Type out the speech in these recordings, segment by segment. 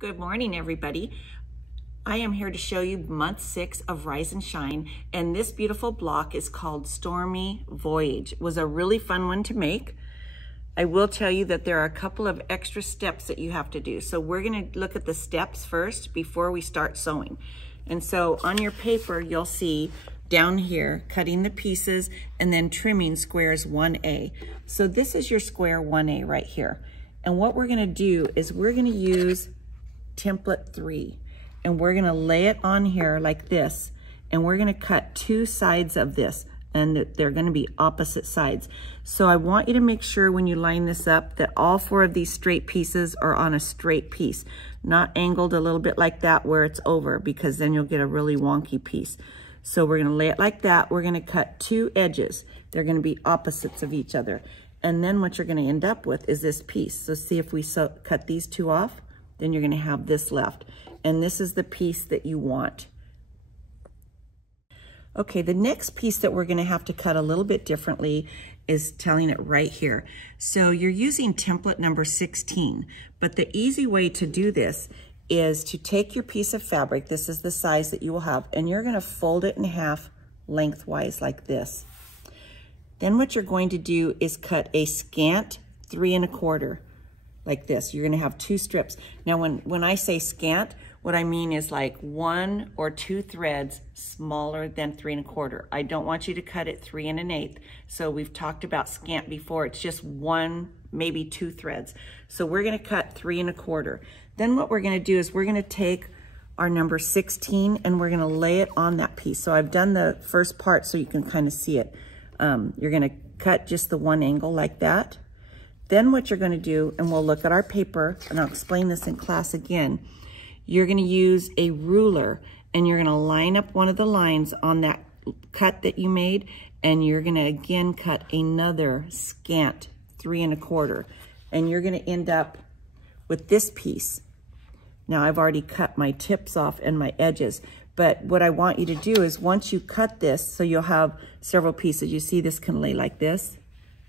Good morning, everybody. I am here to show you month 6 of Rise and Shine, and this beautiful block is called Stormy Voyage. It was a really fun one to make. I will tell you that there are a couple of extra steps that you have to do. So we're going to look at the steps first before we start sewing. And so on your paper, you'll see down here, cutting the pieces and then trimming squares 1A. So this is your square 1A right here. And what we're going to do is we're going to use template 3 and we're going to lay it on here like this, and we're going to cut 2 sides of this, and they're going to be opposite sides. So I want you to make sure when you line this up that all 4 of these straight pieces are on a straight piece, not angled a little bit like that where it's over, because then you'll get a really wonky piece. So we're going to lay it like that. We're going to cut 2 edges. They're going to be opposites of each other. And then what you're going to end up with is this piece. So see, if we cut these 2 off, then you're going to have this left. And this is the piece that you want. Okay, the next piece that we're going to have to cut a little bit differently is telling it right here. So you're using template number 16, but the easy way to do this is to take your piece of fabric, this is the size that you will have, and you're going to fold it in half lengthwise like this. Then what you're going to do is cut a scant 3 1/4 like this. You're going to have 2 strips. Now when I say scant, what I mean is like 1 or 2 threads smaller than 3 1/4. I don't want you to cut it 3 1/8. So we've talked about scant before. It's just 1, maybe 2 threads. So we're going to cut 3 1/4. Then what we're going to do is we're going to take our number 16 and we're going to lay it on that piece. So I've done the first part so you can kind of see it. You're going to cut just the 1 angle like that. Then what you're going to do, and we'll look at our paper, and I'll explain this in class again, you're going to use a ruler, and you're going to line up one of the lines on that cut that you made, and you're going to again cut another scant 3 1/4, and you're going to end up with this piece. Now I've already cut my tips off and my edges, but what I want you to do is once you cut this, so you'll have several pieces. You see this can lay like this.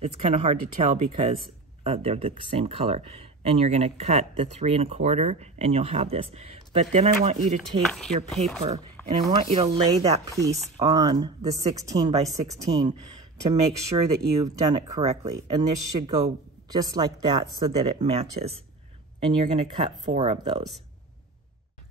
It's kind of hard to tell because they're the same color. And you're going to cut the 3 1/4 and you'll have this. But then I want you to take your paper and I want you to lay that piece on the 16 by 16 to make sure that you've done it correctly. And this should go just like that so that it matches. And you're going to cut 4 of those.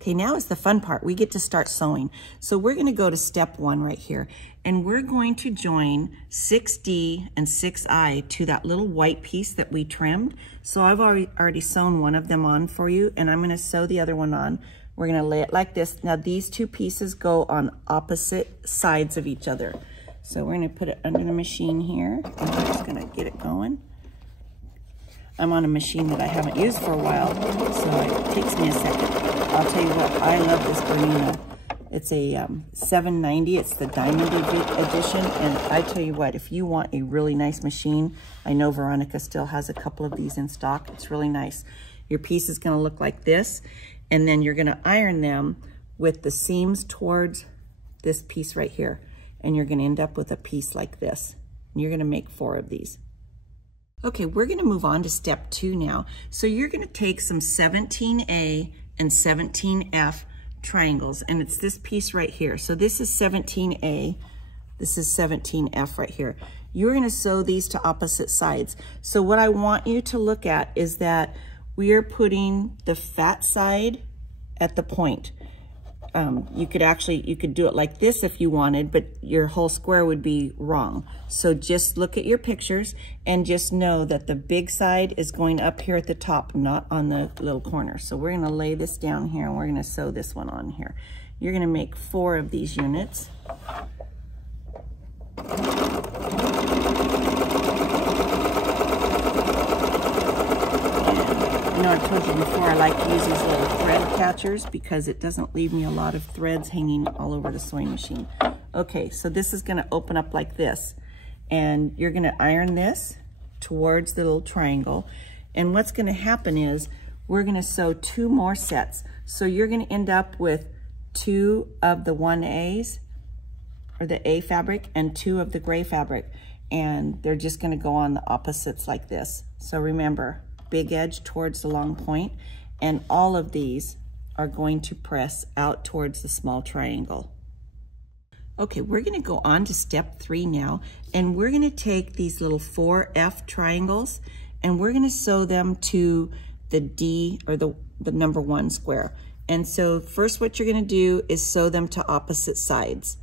Okay, now is the fun part. We get to start sewing. So we're going to go to step 1 right here, and we're going to join 6D and 6I to that little white piece that we trimmed. So I've already sewn one of them on for you, and I'm going to sew the other one on. We're going to lay it like this. Now these 2 pieces go on opposite sides of each other. So we're going to put it under the machine here. I'm just going to get it going. I'm on a machine that I haven't used for a while, so it takes me a second. I'll tell you what, I love this Bernina. It's a 790, it's the Diamond Edition, and I tell you what, if you want a really nice machine, I know Veronica still has a couple of these in stock. It's really nice. Your piece is gonna look like this, and then you're gonna iron them with the seams towards this piece right here, and you're gonna end up with a piece like this. And you're gonna make 4 of these. Okay, we're gonna move on to step 2 now. So you're gonna take some 17A and 17F triangles, and it's this piece right here. So this is 17A, this is 17F right here. You're gonna sew these to opposite sides. So what I want you to look at is that we are putting the fat side at the point. You could do it like this if you wanted, but your whole square would be wrong. So just look at your pictures and just know that the big side is going up here at the top, not on the little corner. So we're gonna lay this down here and we're gonna sew this one on here. You're gonna make 4 of these units. I know I told you before I like to use these little thread catchers because it doesn't leave me a lot of threads hanging all over the sewing machine. Okay, so this is going to open up like this, and you're going to iron this towards the little triangle, and what's going to happen is we're going to sew 2 more sets. So you're going to end up with 2 of the 1As or the A fabric and 2 of the gray fabric, and they're just going to go on the opposites like this. So remember, big edge towards the long point, and all of these are going to press out towards the small triangle. Okay, we're gonna go on to step 3 now, and we're gonna take these little 4F triangles and we're gonna sew them to the D, or the number 1 square. And so first what you're gonna do is sew them to opposite sides.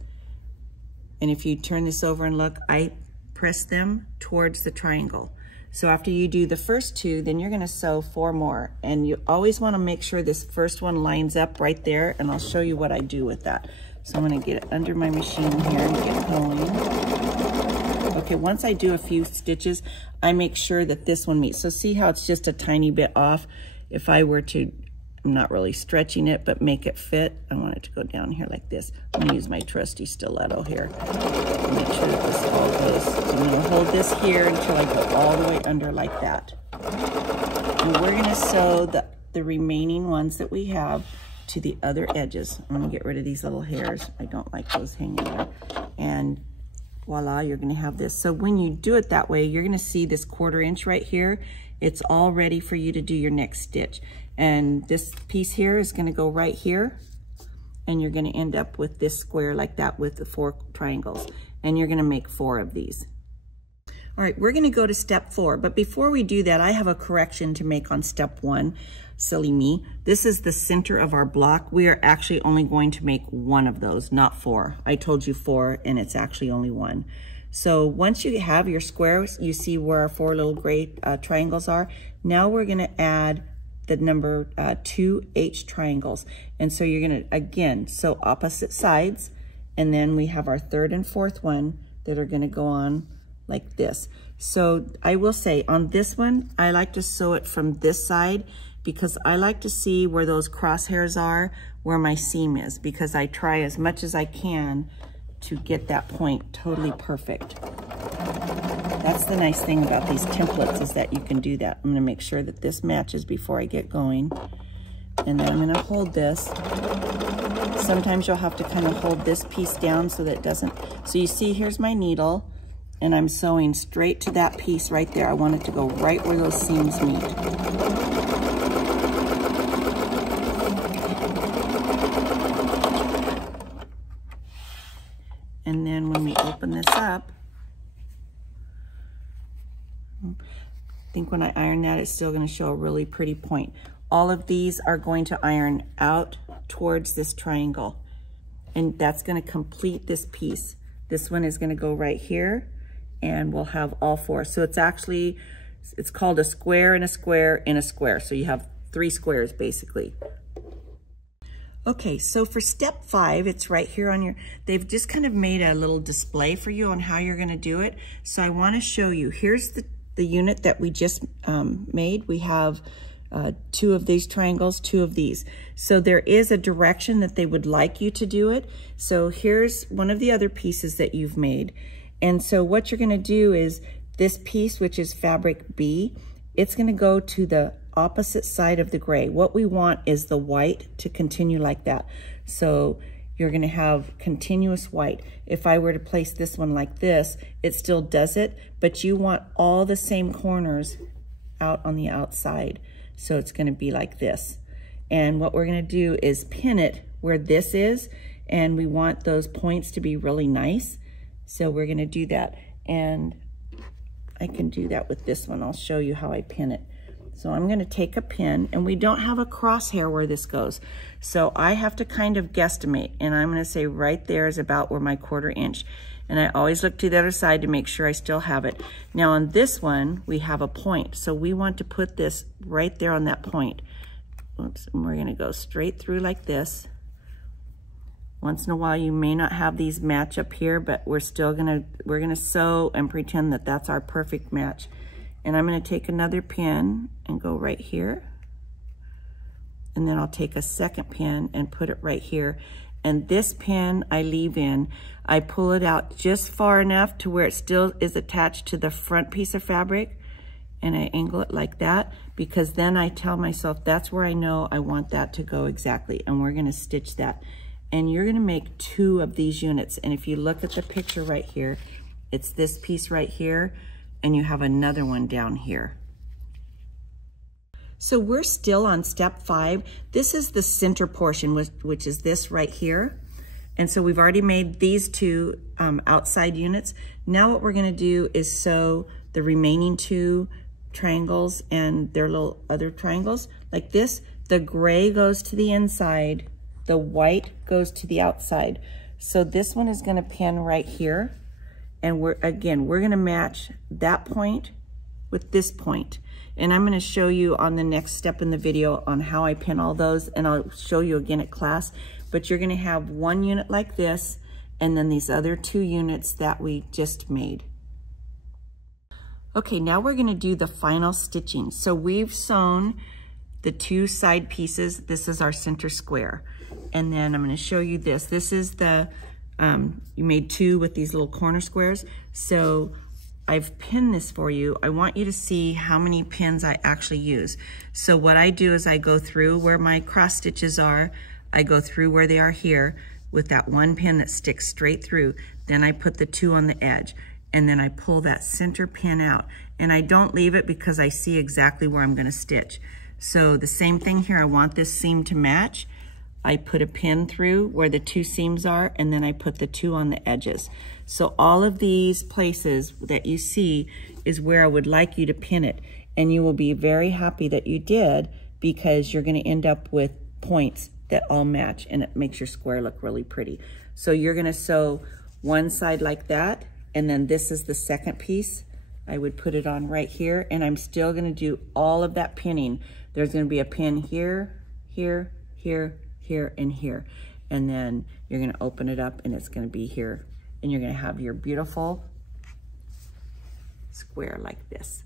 And if you turn this over and look, I press them towards the triangle. So after you do the first 2, then you're gonna sew 4 more. And you always wanna make sure this first one lines up right there, and I'll show you what I do with that. So I'm gonna get it under my machine here and get going. Okay, once I do a few stitches, I make sure that this one meets. So see how it's just a tiny bit off? If I were to, I'm not really stretching it, but make it fit, I want it to go down here like this. I'm gonna use my trusty stiletto here. Make sure that this all goes. So I'm gonna hold this here until I go all the way under like that. And we're gonna sew the remaining ones that we have to the other edges. I'm gonna get rid of these little hairs. I don't like those hanging there. And voila, you're gonna have this. So when you do it that way, you're gonna see this 1/4 inch right here. It's all ready for you to do your next stitch. And this piece here is gonna go right here, and you're gonna end up with this square like that with the 4 triangles. And you're gonna make 4 of these. All right, we're gonna go to step 4, but before we do that, I have a correction to make on step 1. Silly me. This is the center of our block. We are actually only going to make 1 of those, not 4. I told you 4, and it's actually only 1. So once you have your squares, you see where our 4 little gray triangles are. Now we're gonna add the number 2 H triangles. And so you're gonna, again, sew opposite sides, and then we have our 3rd and 4th one that are gonna go on like this. So I will say on this one, I like to sew it from this side because I like to see where those crosshairs are, where my seam is, because I try as much as I can to get that point totally perfect. That's the nice thing about these templates, is that you can do that. I'm gonna make sure that this matches before I get going. And then I'm gonna hold this. Sometimes you'll have to kind of hold this piece down so that it doesn't. So you see, here's my needle, and I'm sewing straight to that piece right there. I want it to go right where those seams meet. And then when we open this up, I think when I iron that, it's still gonna show a really pretty point. All of these are going to iron out towards this triangle, and that's gonna complete this piece. This one is gonna go right here, and we'll have all 4. So it's actually, it's called a square and a square in a square. So you have 3 squares basically. Okay, so for step 5, it's right here on your, they've just kind of made a little display for you on how you're gonna do it. So I wanna show you, here's the unit that we just made. We have 2 of these triangles, 2 of these. So there is a direction that they would like you to do it. So here's one of the other pieces that you've made. And so what you're gonna do is this piece, which is fabric B, it's gonna go to the opposite side of the gray. What we want is the white to continue like that. So you're gonna have continuous white. If I were to place this one like this, it still does it, but you want all the same corners out on the outside. So it's gonna be like this. And what we're gonna do is pin it where this is, and we want those points to be really nice. So we're gonna do that. And I can do that with this one. I'll show you how I pin it. So I'm gonna take a pin, and we don't have a crosshair where this goes. So I have to kind of guesstimate, and I'm gonna say right there is about where my 1/4 inch. And I always look to the other side to make sure I still have it. Now on this one, we have a point. So we want to put this right there on that point. Oops, and we're gonna go straight through like this. Once in a while, you may not have these match up here, but we're gonna sew and pretend that that's our perfect match. And I'm gonna take another pin and go right here. And then I'll take a second pin and put it right here. And this pin I leave in. I pull it out just far enough to where it still is attached to the front piece of fabric. And I angle it like that, because then I tell myself that's where I know I want that to go exactly. And we're gonna stitch that. And you're gonna make 2 of these units. And if you look at the picture right here, it's this piece right here, and you have another one down here. So we're still on step 5. This is the center portion, which is this right here. And so we've already made these 2 outside units. Now what we're gonna do is sew the remaining 2 triangles and their little other triangles like this. The gray goes to the inside, the white goes to the outside. So this one is gonna pin right here. And we're gonna match that point with this point. And I'm gonna show you on the next step in the video on how I pin all those, and I'll show you again at class. But you're gonna have 1 unit like this, and then these other 2 units that we just made. Okay, now we're gonna do the final stitching. So we've sewn the 2 side pieces. This is our center square. And then I'm gonna show you this. This is the, you made 2 with these little corner squares. So I've pinned this for you. I want you to see how many pins I actually use. So what I do is I go through where my cross stitches are. I go through where they are here with that 1 pin that sticks straight through. Then I put the 2 on the edge, and then I pull that center pin out. And I don't leave it because I see exactly where I'm gonna stitch. So the same thing here, I want this seam to match. I put a pin through where the 2 seams are, and then I put the 2 on the edges. So all of these places that you see is where I would like you to pin it. And you will be very happy that you did, because you're gonna end up with points that all match, and it makes your square look really pretty. So you're gonna sew one side like that, and then this is the second piece. I would put it on right here, and I'm still gonna do all of that pinning. There's gonna be a pin here, here, here, here, and here. And then you're gonna open it up, and it's gonna be here. And you're gonna have your beautiful square like this.